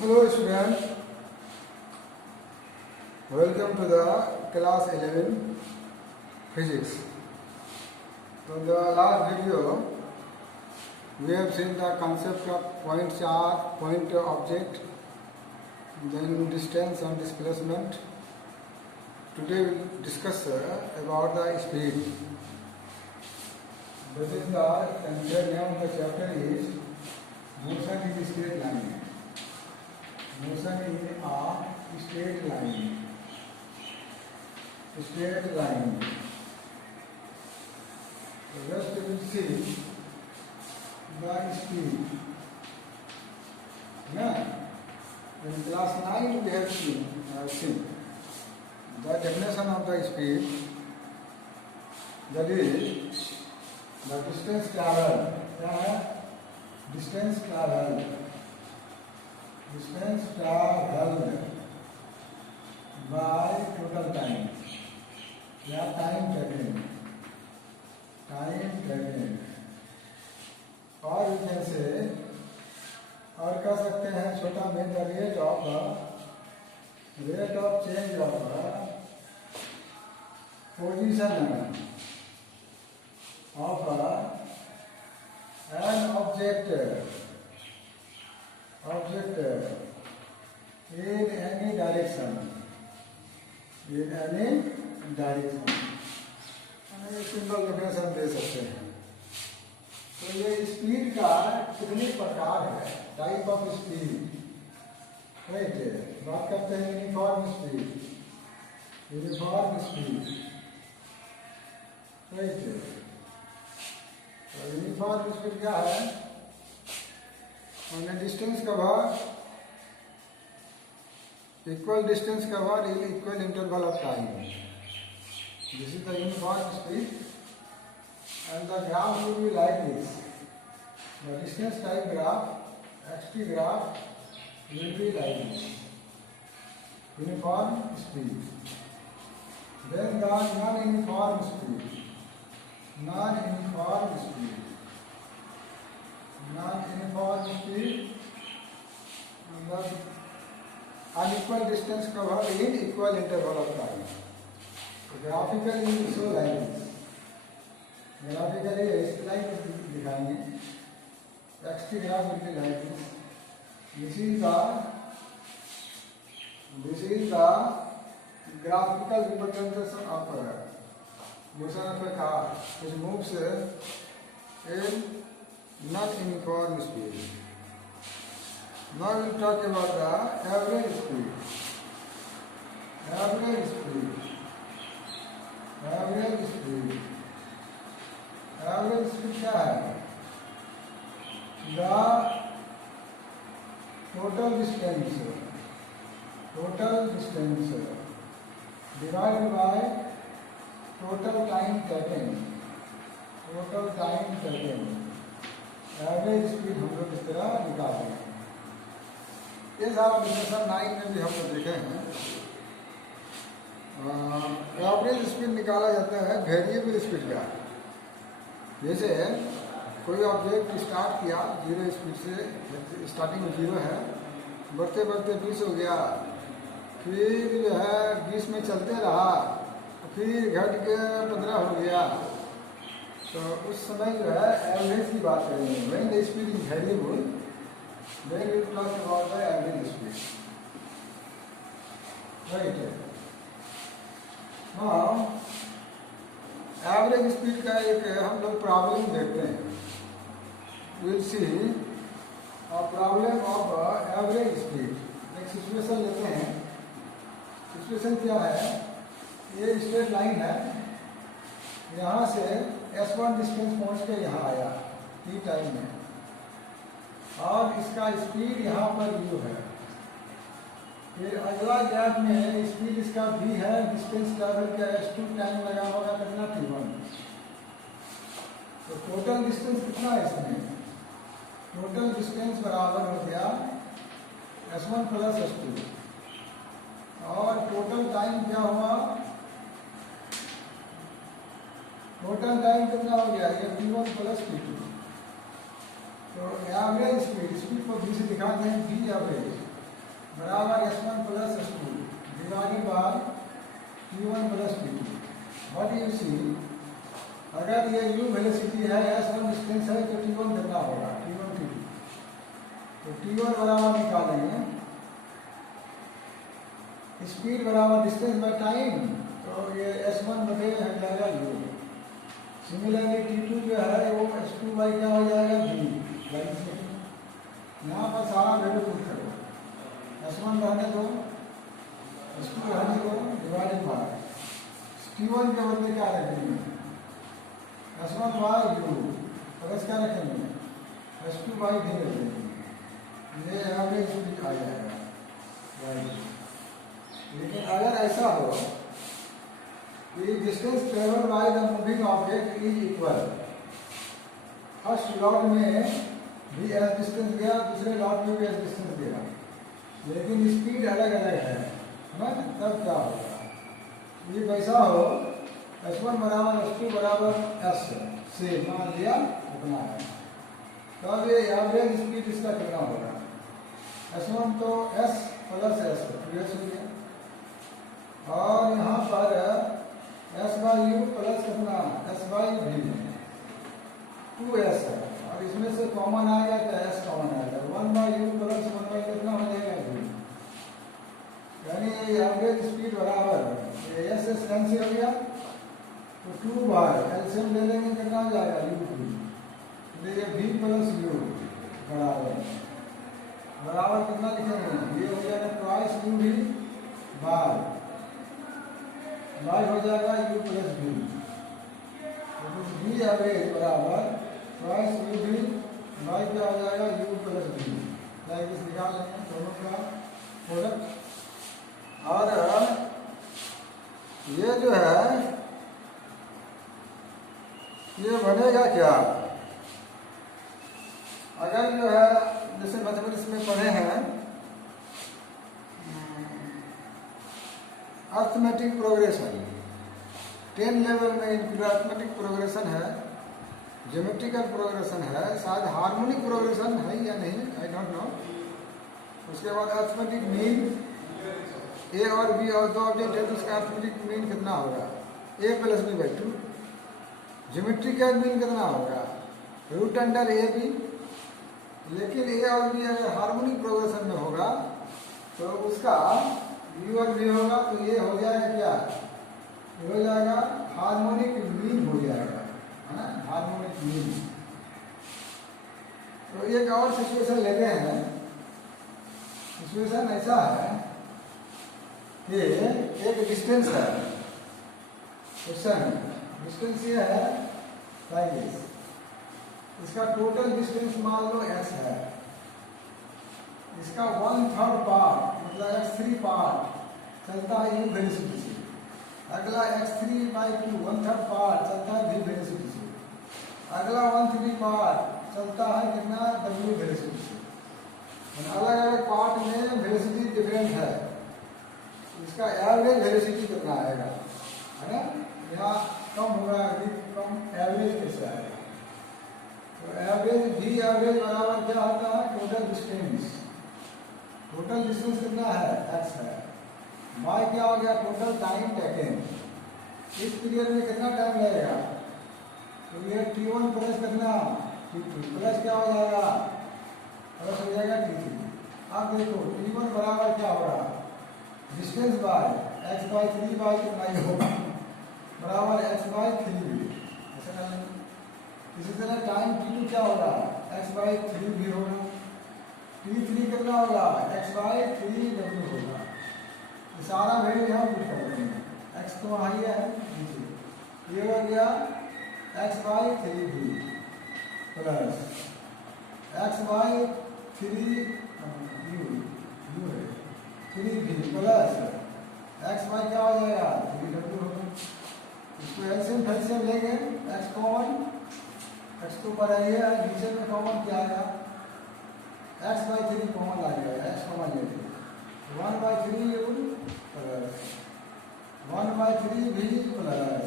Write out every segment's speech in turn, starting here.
Hello students, welcome to the class 11 physics. So in the last video we have seen the concept of point charge, point object, then distance and displacement. Today we will discuss about the speed. This is the name of the chapter is motion in straight line. Motion in a straight line. Straight line. So just we will see the speed. Yeah. In class 9 we have seen the definition of the speed, that is the distance traveled. Distance traveled by total time. Time taken. और we can say, और कह सकते हैं छोटा में the rate of change of position of an object in any direction. Simple definition दे सकते हैं. तो ये स्पीड का कितने प्रकार है, टाइप ऑफ स्पीड. राइट, बात करते हैं यूनिफॉर्म स्पीड. राइट, तो यूनिफॉर्म स्पीड क्या है? हमने distance cover, equal distance covered in equal interval of time. This is the uniform speed, and the graph will be like this. The distance time graph, xt graph, will be like this. Uniform speed. Then the non-uniform speed. And the unequal distance covered in equal interval of time. So graphically we will show like this. Graphically इस line को दिखाएंगे. xt graph will be like this. This is the graphical representation of motion of a car which moves in non-uniform speed. Now we will talk about the average speed. Average speed क्या है? The total distance divided by total time taken. Average speed हम लोग इस तरह निकालते हैं. ये सारा डिफिनेशन 9 में भी हम लोग देखे हैं. एवरेज स्पीड निकाला जाता है वेरिएबल स्पीड का. जैसे कोई ऑब्जेक्ट स्टार्ट किया 0 स्पीड से, स्टार्टिंग में 0 है, बढ़ते 20 हो गया, फिर जो है 20 में चलते रहा, फिर घट के 15 हो गया. तो उस समय जो है एवरेज की बात करेंगे. When the speed is variable, then we will talk about the average speed. Right. Now, average speed का एक हम लोग प्रॉब्लम देखते हैं. We will see a problem of average speed. एक सिचुएशन लेते हैं. सिचुएशन क्या है? ये स्ट्रेट लाइन है. यहाँ से S1 डिस्टेंस पहुँच के यहाँ आया t टाइम में, और इसका स्पीड यहाँ पर u है. फिर अगला गैप में स्पीड इसका v है, डिस्टेंस ट्रैवल का s2 टाइम लगा होगा कितना t1. तो टोटल डिस्टेंस कितना है इसमें? टोटल डिस्टेंस बराबर हो गया s1 प्लस s2, और टोटल टाइम क्या हुआ? टोटल टाइम कितना हो गया? ये t1 प्लस t2. तो एवरेज स्पीड को बी से दिखा दें, बी एवरेज. बराबर S1 plus S2 divided by T1 plus T2। What you see, अगर ये U वेलोसिटी है, S1 डिस्टेंस है, तो T1 कितना होगा, T1 T2। तो T1 बराबर निकालेंगे स्पीड बराबर डिस्टेंस बाय टाइम, तो ये S1 बटे हो जाएगा U। सिमिलरली T2 जो है वो S2 बाई क्या हो जाएगा, V। यहाँ पर सारा वैल्यू पुट करो, S1 रहने दो, S2 रहने दो, डिवाइडेड बाय T1 के बदले क्या रखेंगे, S1 बाई U प्लस क्या रखेंगे, S2 बाई V रखेंगे। ये एवरेज स्पीड आ जाएगा। लेकिन अगर ऐसा हो कि distance travel by the moving object is equal, first lot में भी एस डिस्टेंस गया, दूसरे लॉट में भी एस डिस्टेंस गया, लेकिन स्पीड अलग अलग है ना, तब क्या होगा, ये वैसा हो S1 बराबर S2 बराबर S से मान लिया उतना है, तब ये एवरेज स्पीड इसका कितना होगा, S1 तो S प्लस S हो गया, और यहाँ पर S बाई U प्लस कितना S बाई V 2S है, और इसमें से कॉमन आएगा तो S कॉमन आएगा, 1 बाई U प्लस 1 बाई कितना हो जाएगा V, यानी एवरेज स्पीड बराबर एस एस कैंसिल हो गया, तो 2 बाई एलसीएम ले लेंगे कितना हो जाएगा U2, ये V प्लस U बराबर कितना लिखेंगे, ये हो जाएगा ट्वाइस UV बाई हो जाएगा U प्लस V, तो V एवरेज बराबर ट्वाइस UV बाई क्या हो जाएगा U प्लस V, लाइक इस निकाल लेंगे दोनों का प्रोडक्ट। और ये जो है ये बनेगा क्या, अगर जो है जैसे मैथमेटिक्स में पढ़े हैं अर्थमेटिक प्रोग्रेशन, 10 लेवल में अर्थमेटिक प्रोग्रेशन है, ज्योमेट्रिकल प्रोग्रेशन है, शायद हार्मोनिक प्रोग्रेशन है या नहीं, आई डोंट नो। उसके बाद अर्थमेटिक मीन, ए और बी और दो ऑब्जेक्ट है तो उसका अर्थमेटिक मीन कितना होगा, A plus B by 2। Geometrical mean कितना होगा, रूट अंडर ए बी। लेकिन ए और बी अगर हार्मोनिक प्रोग्रेशन में होगा तो उसका यू और बी होगा, तो ये हो जाएगा क्या, ये हो जाएगा हार्मोनिक मीन हो जाएगा, है ना, हार्मोनिक मीन। तो एक और सिचुएशन लेते हैं, सिचुएशन ऐसा है कि एक डिस्टेंस है, क्वेश्चन डिस्टेंस ये है लाइक दिस, इसका टोटल डिस्टेंस मान लो x है, इसका 1/3 पार्ट मतलब x3 पार्ट चलता है u वेलोसिटी से, अगला x3 बाई 2 1/3 पार्ट चलता है v वेलोसिटी से, अगला 1/3 पार्ट चलता है कितना w वेलोसिटी से। अलग अलग पार्ट में वेलोसिटी डिफरेंट है, इसका एवरेज वेलोसिटी कितना आएगा, है ना, यहाँ कम होगा, कम एवरेज कैसे आएगा, तो एवरेज v एवरेज बराबर क्या होता है, टोटल डिस्टेंस, टोटल डिस्टेंस कितना है x है, बाय क्या हो गया टोटल टाइम टेकन, इस पीरियड में कितना टाइम लगेगा, तो ये t1 प्लस कितना t2 प्लस क्या हो जाएगा, प्लस हो जाएगा t3। अब देखो t1 बराबर क्या होगा, distance by x by 3 by कितना ही होगा, बराबर x बाई 3 ऐसा कर लेंगे। इसी तरह टाइम t2 क्या होगा, x बाई 3 भी होगा, t3 कितना होगा, x बाई 3 w होगा। ये सारा वैल्यू यहाँ पुट कर देंगे, x तो वहाँ ही है, ये हो गया x by 3v plus x by 3v plus x by क्या हो जाएगा 3w होगा। इसको एलसीएम फैलसीएम लेंगे, x कॉमन, x तो ऊपर आइए, नीचे में कॉमन क्या आएगा, x बाई 3 कॉमन आ जाएगा, x कॉमन लेंगे 1 by 3 u plus 1 by 3 v plus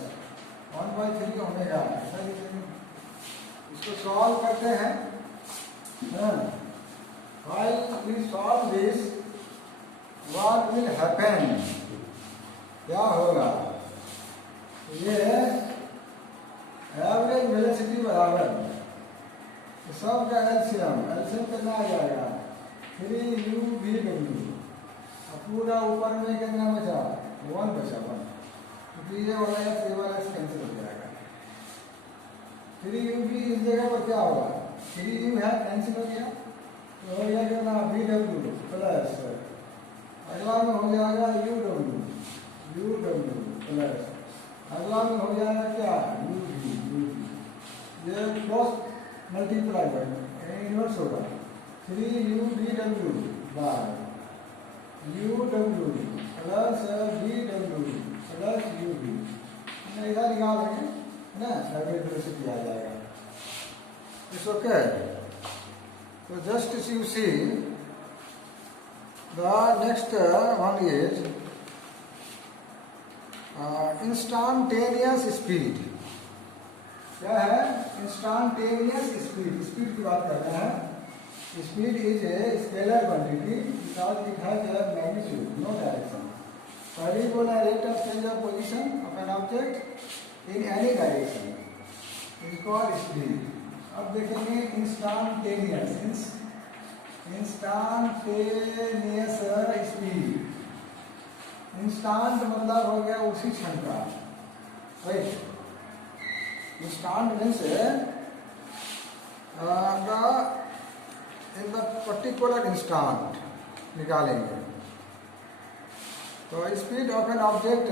1 by 3 omega, ऐसा लिखेंगे। इसको सॉल्व करते हैं, while we solve this what will happen, क्या होगा? ये एवरेज वेलोसिटी बराबर सब का एलसीएम कितना आ जाएगा 3u/v/w। पूरा ऊपर में कितना बचा 1 बचा 1, क्योंकि ये वाला या 3 वाला कैंसिल हो जाएगा। 3u/v इस जगह पर क्या होगा 3u है कैंसिल हो गया, तो हो गया कितना v/w प्लस अगला में हो जाएगा u/w प्लस अगला में हो जाएगा क्या u/v। ये क्रॉस मल्टीप्लाई बाय इनवर्स होगा 3u/v/w bye u/w plus v/w plus u/v। इधर निकालेंगे ना, एवरेज वेलोसिटी आ जाएगा। It's okay. तो just you see the next one is instantaneous speed. क्या है? Instantaneous speed. स्पीड की बात कर रहे हैं। Speed is a scalar quantity because it has a magnitude no direction. पहले बोला rate of change of position of an object in any direction is called speed. अब देखेंगे इंस्टांटेनियस स्पीड। इंस्टांट मतलब हो गया उसी क्षण का, right. Instant means in the particular instant निकालेंगे। तो speed of an object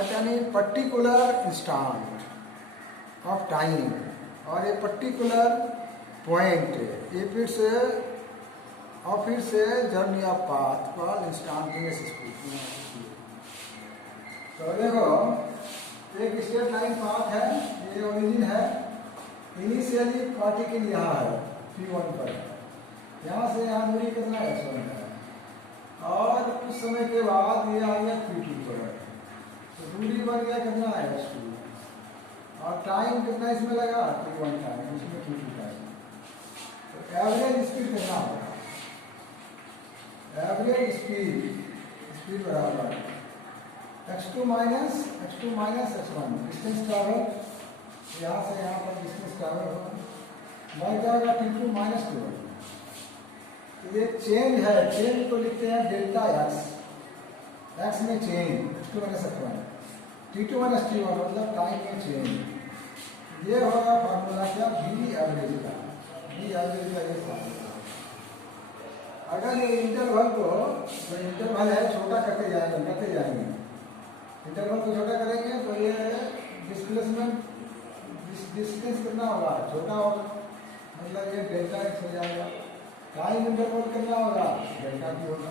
at any particular instant of time और a particular point if it's और फिर से journey of path called instantaneous speed. तो देखो एक स्ट्रेट लाइन पाथ है, ये ओरिजिन है। इनिशियली पार्टिकल यहाँ है p1 पर, यहाँ से यहाँ दूरी कितना x1 है, और कुछ समय के बाद ये आ गया p2 पर, तो दूरी बन गया कितना x2, और टाइम कितना इसमें लगा t1 टाइम, इसमें t2 टाइम। तो एवरेज स्पीड कितना होगा? एवरेज स्पीड बराबर x2 minus x1 distance travel, यहाँ से यहाँ पर डिस्टेंस ट्रैवल होगा, बढ़ जाएगा t2 माइनस t1। तो ये चेंज है, चेंज को लिखते हैं डेल्टा x में change x2 minus x1, t2 minus t1 मतलब टाइम में चेंज। ये होगा फॉर्मूला क्या v एवरेज का, ये फॉर्मूला। अगर ये इंटरवल को, जो इंटरवल है छोटा करते जाएंगे, इंटरवल को छोटा करेंगे तो ये डिस्प्लेसमेंट डिस्टेंस कितना होगा छोटा होगा, मतलब ये डेल्टा x हो जाएगा। टाइम इंटरवल कितना होगा डेल्टा t होगा।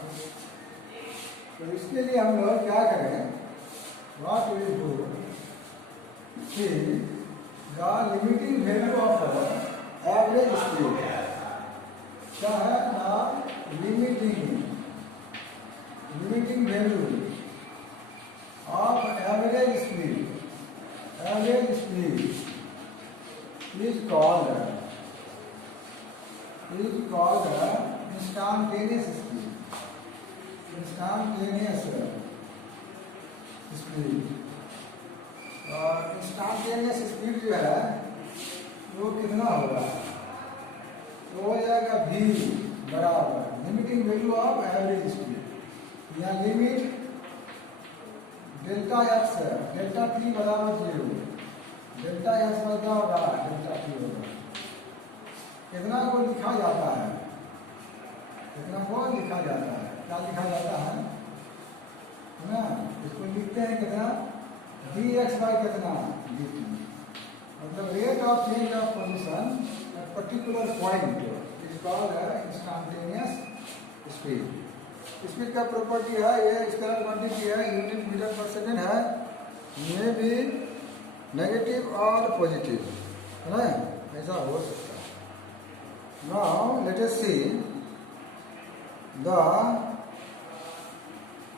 तो इसके लिए हम लोग क्या करें, what will do see the limiting value of average speed. क्या है ना, limiting value of average speed is called instantaneous speed। Instantaneous speed जो है वो कितना होगा, तो हो जाएगा v बराबर limiting value of average speed. यहाँ limit delta x delta t बराबर 0, डेल्टा x बदला होगा डेल्टा t होगा। कितना को लिखा जाता है, कितना को लिखा जाता है, क्या लिखा जाता है ना, इसको लिखते हैं कितना dx बाय कितना dt, मतलब rate of change of position at particular point is called instantaneous speed. Speed का प्रॉपर्टी है ये स्केलर क्वांटिटी है, यूनिट मीटर पर सेकंड है, ये भी नेगेटिव और पॉजिटिव है ना, ऐसा हो सकता है। Now let us see the,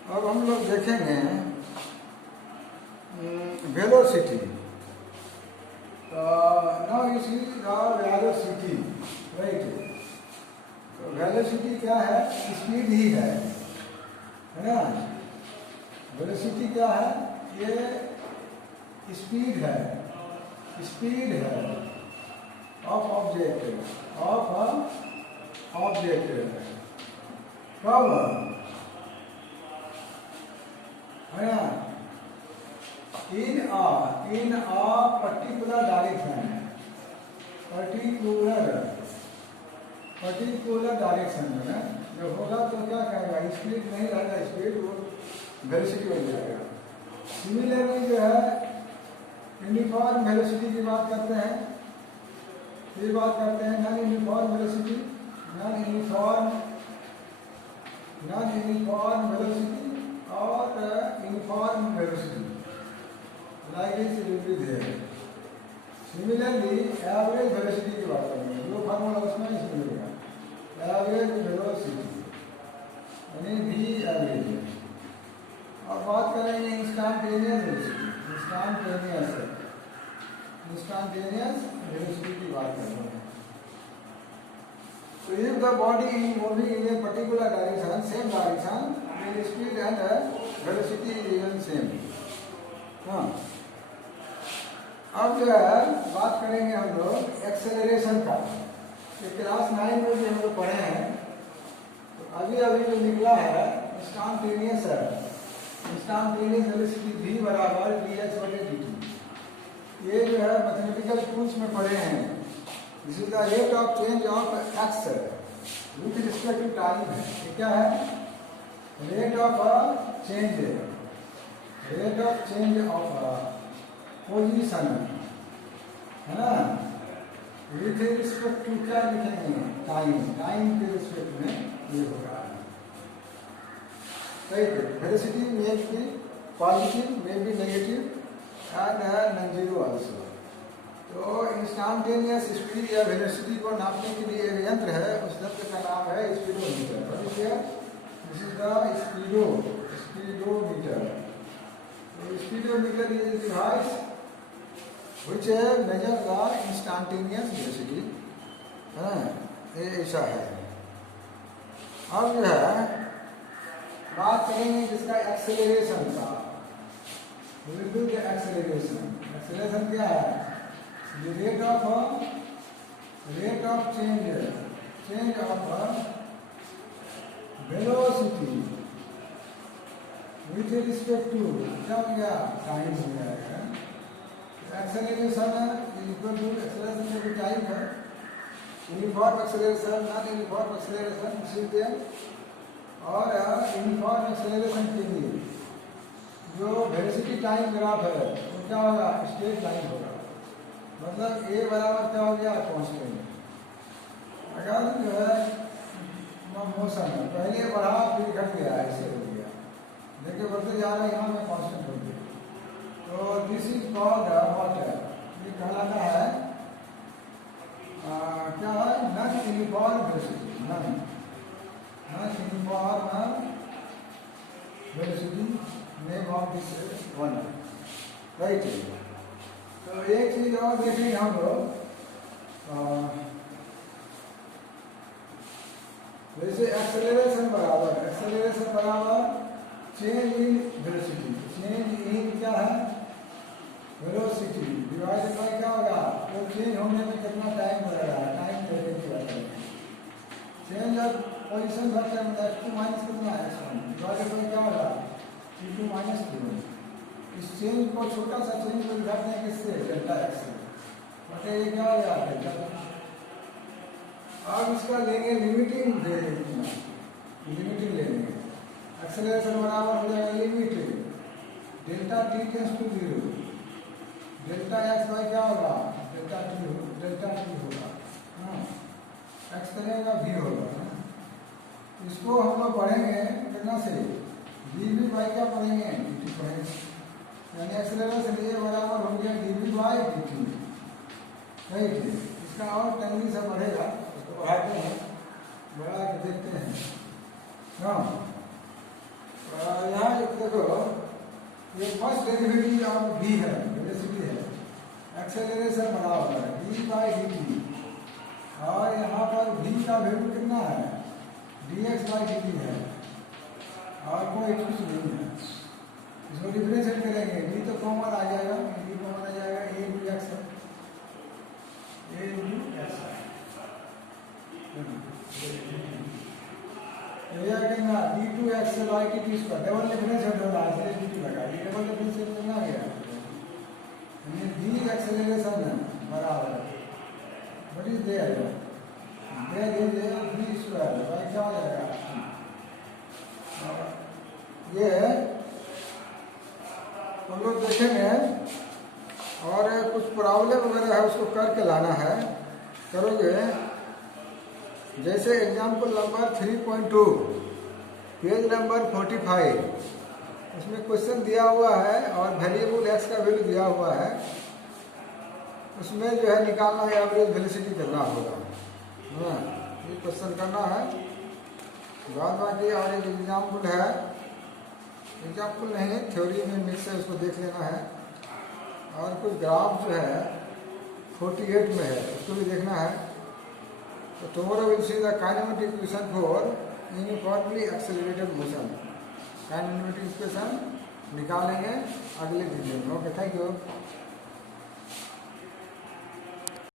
अब हम लोग देखेंगे velocity. Now you see the velocity, right. तो वेलोसिटी क्या है, स्पीड ही है। है ना। वेलोसिटी क्या है, ये स्पीड है ऑफ ऑब्जेक्ट कब है ना, इन a पर्टिकुलर डायरेक्शन में जब होगा तो क्या कहेगा, स्पीड नहीं रहेगा, स्पीड वो वेलोसिटी बन जाएगा। सिमिलरली जो है यूनिफॉर्म वेलोसिटी की बात करते हैं, नॉन यूनिफॉर्म वेलोसिटी और uniform velocity like is with है। सिमिलरली एवरेज वेलोसिटी की बात करेंगे, जो फार्मूला उसमें इसमें मिलेगा, एवरेज वेलोसिटी यानी वी एवरेज। और बात करेंगे इंस्टेंटेनियस वेलोसिटी, इंस्टेंटेनियस वेलोसिटी की बात करेंगे। So if the body is moving in a particular direction, same direction, then speed and velocity is even same. हाँ, अब जो है बात करेंगे हम लोग एक्सेलरेशन का। क्लास 9 में भी हम लोग पढ़े हैं, तो अभी जो निकला है इंस्टेंटेनियस वेलोसिटी v बराबर dx/dt। ये जो है मैथमेटिकल टूल्स में पढ़े हैं। This is the rate of change of x with respect to time है। ये क्या है, rate of change of position है ना, विथ रिस्पेक्ट टू क्या लिखेंगे, टाइम के रिस्पेक्ट में ये होगा। वेलोसिटी में भी पॉजिटिव में भी negative and non zero also. तो इंस्टेंटेनियस स्पीड या वेलोसिटी को नापने के लिए एक यंत्र है, उस यंत्र का नाम है speedometer. This is the speedometer. Speedometer is a device which measure the instantaneous velocity। ये ऐसा है। अब जो है बात करेंगे जिसका एक्सेलरेशन का। एक्सेलरेशन क्या है, rate of change of velocity with respect to क्या हो गया, टाइम हो जाएगा। एक्सेलरेशन इक्वल टू एक्सेलरेशन का भी टाइम है। Uniform acceleration, non uniform acceleration सीखते हैं। और यूनिफॉर्म एक्सेलरेशन के लिए जो वेलोसिटी टाइम ग्राफ है वो क्या होगा, स्ट्रेट लाइन होगा। मतलब ए बराबर क्या हो गया, कांस्टेंट। अगर जो है मोशन पहले बढ़ा फिर घट गया, ऐसे हो गया, देखिए बढ़ते जा रहा है, यहाँ में कांस्टेंट हो गया। तो दिस इज कॉल्ड वाटर। ये कहलाता है क्या है, non uniform velocity. Non uniform velocity name of this one, right. तो एक चीज और देखेंगे हम लोग, जैसे एक्सेलरेशन बराबर change in velocity. Change in क्या है, वेलोसिटी डिवाइडेड बाय क्या होगा, तो चेंज होने में कितना टाइम लगेगा, टाइम कैसे की बात करेंगे। चेंज ऑफ पोजीशन करते हैं x2 माइनस कितना है, x1 डिवाइडेड बाय क्या होगा, t2 माइनस t1। इस चेंज को छोटा सा चेंज को दिखाते हैं किससे, डेल्टा x से। मतलब ये क्या हो गया, डेल्टा। अब इसका लेंगे लिमिटिंग लेंगे। एक्सेलरेशन बराबर हो जाएगा limit delta t tends to 0, delta x by क्या होगा, डेल्टा t होगा। x करेगा v होगा। इसको हम लोग पढ़ेंगे कितना से, dv बाई क्या पढ़ेंगे, dt पढ़ेंगे। यानी एक्सेलरेशन ये बराबर हो गया dv बाई dt, राइट। इसका और तंगी से बढ़ेगा, उसको बढ़ाते हैं, बढ़ा के देखते हैं। हाँ, यहाँ देखो ये फर्स्ट डेरिवेटिव ऑफ v है, वेलोसिटी है। एक्सेलरेशन बराबर है d बाई dt, और यहाँ पर v का वैल्यू कितना है, dx बाई dt है। और कोई कुछ नहीं है। इसको डिफरेंशिएट करेंगे, डी तो कॉमन आ जाएगा, डी कॉमन आ जाएगा, ए इंटू एक्स है, ए इंटू एक्स क्या करना, डी टू एक्स वाई की टी स्क्वायर डबल डिफरेंशिएट हो रहा है, इसलिए डी लगा, ये डबल डिफरेंशिएट करना गया, ये डी एक्सेलरेशन बराबर what is there, there is D square, Y क्या हो जाएगा, ये हम लोग देखेंगे और कुछ प्रॉब्लम वगैरह है उसको करके लाना है, करोगे। जैसे एग्जाम्पल नंबर 3.2 पेज नंबर 45, उसमें क्वेश्चन दिया हुआ है और वेरिएबल एक्स का वैल्यू दिया हुआ है, उसमें जो है निकालना है, एवरेज वेलोसिटी करना होगा, हाँ ये क्वेश्चन करना है। बाद बाकी और एक एग्जाम्पल है, एग्जाम्पल नहीं थ्योरी में मिक्स है, उसको देख लेना है। और कुछ ग्राफ जो है 48 में है, उसको भी देखना है। तो tomorrow will see the kinematic equation for uniformly accelerated motion, kinematic equation निकालेंगे अगले वीडियो में। Okay, thank you.